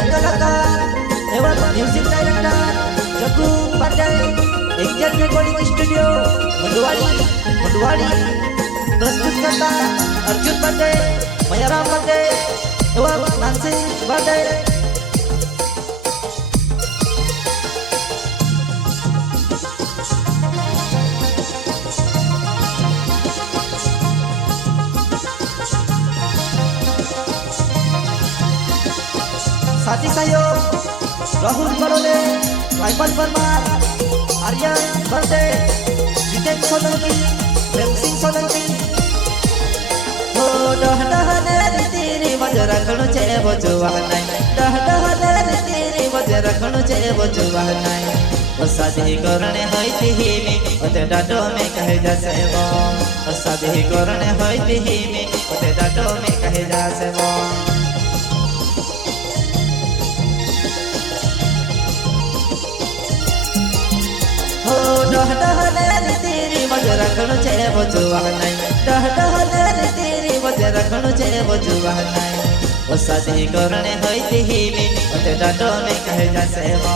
एवं कलाकार एवं music director Jaggu Pande, Angel recording studio Mandwadi प्रस्तुत करता अर्जुन पांडे, मयाराम पांडे एवं नानसी पांडे। साथी सहयोग राहुल बरोले, राइफल परमार, आर्यन बर्दे, जितेंद्र सोलंकी, प्रेम सिंह सोलंकी। हो डह डह ने तेरी वजह रखणु छे वो जुवा नहीं, डह डह ने तेरी वजह रखणु छे वो जुवा नहीं। वो शादी करने होई थी में ओते डाडो में कहे जैसे वो, वो शादी करने होई थी में ओते डाडो में कहे जैसे वो। डह डह ने तेरी वजह रखणु छे वो जुवा नहीं, डह डह ने तेरी वजह रखणु छे वो जुवा नहीं। वो शादी करने होई थी में ओते डाडो में कहे जैसे वो,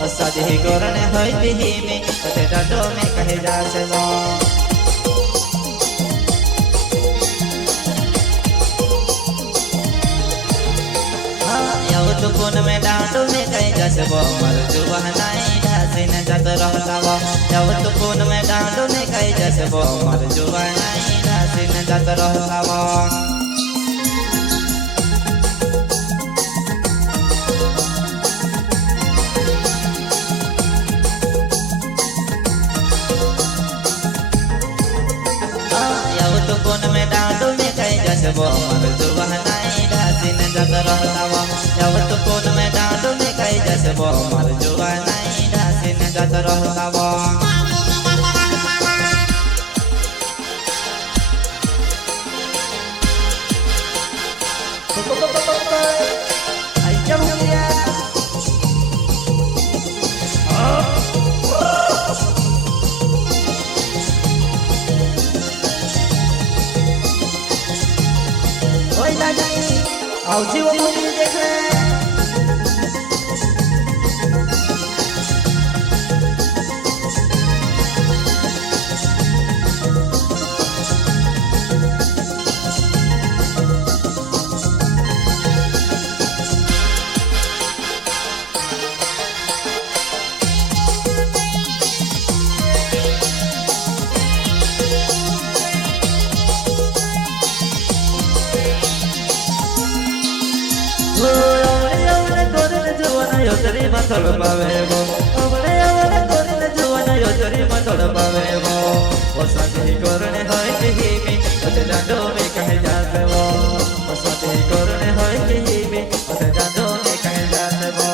वो शादी करने होई थी में ओते डाडो में कहे जैसे वो। तो कौन में डांडो में कहीं जैसे वो मर जुआ नहीं ढासे न जत रहता वो। जब तो कौन में डांडो में कहीं जैसे वो मर जुआ नहीं ढासे न जत रहता वो। तो कौन में डांडो में कहीं जैसे वो मर जुआ नहीं ढासे न जत रहता वो। जब तो कौन में डांडो में कहीं जैसे वो मर जुआ नहीं ढासे न जत रहता वो। आओ जी वो मूवी देख रहे हैं। योजरी मतल पावे वो, अवले अवले कोरिने जुवाना योजरी मतल पावे वो। वो शादी करने होई थी में ओते डांडो में कहे जाते वो, वो शादी करने होई थी में ओते डांडो में कहे जाते वो।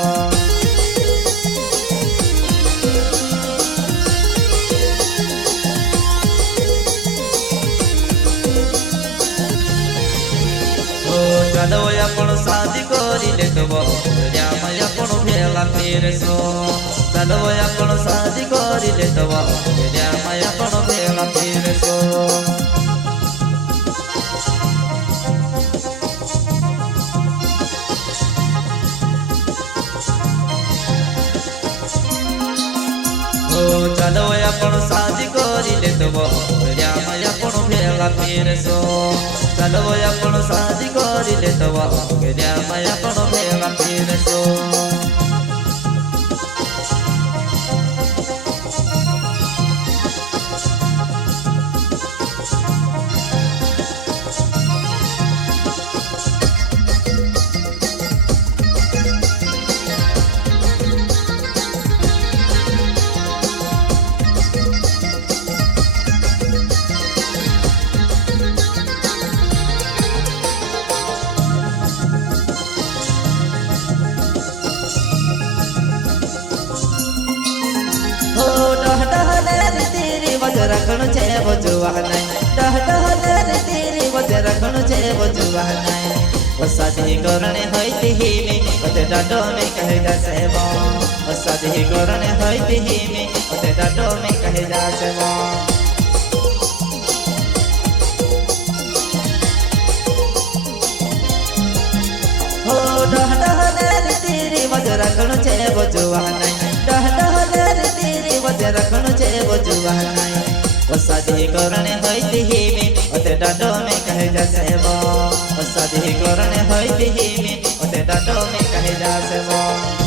चलो अपन शादी करिले तो वो रामया अपन भेला फिर सो। चलो अपन शादी करिले तो वो रामया अपन भेला फिर सो। चलो अपन शादी करिले तो वो रामया अपन भेला फिर सो। चलो अपन शादी करिले तो वो रामया अपन भेला फिर सो। रखणु छे वो जुआ नहीं, डह डह ने तेरी वजह रखणु छे वो जुआ नहीं। वो शादी करने होई थी में ओते डाडो में कहे जैसे वो, वो शादी करने होई थी में ओते डाडो में कहे जैसे वो। हो डह डह ने बहनाई ओ शादी करने होती ही में ओते डाडो में कहे जा सेबो ओ शादी करने होती ही में ओते डाडो में कहे जा सेबो।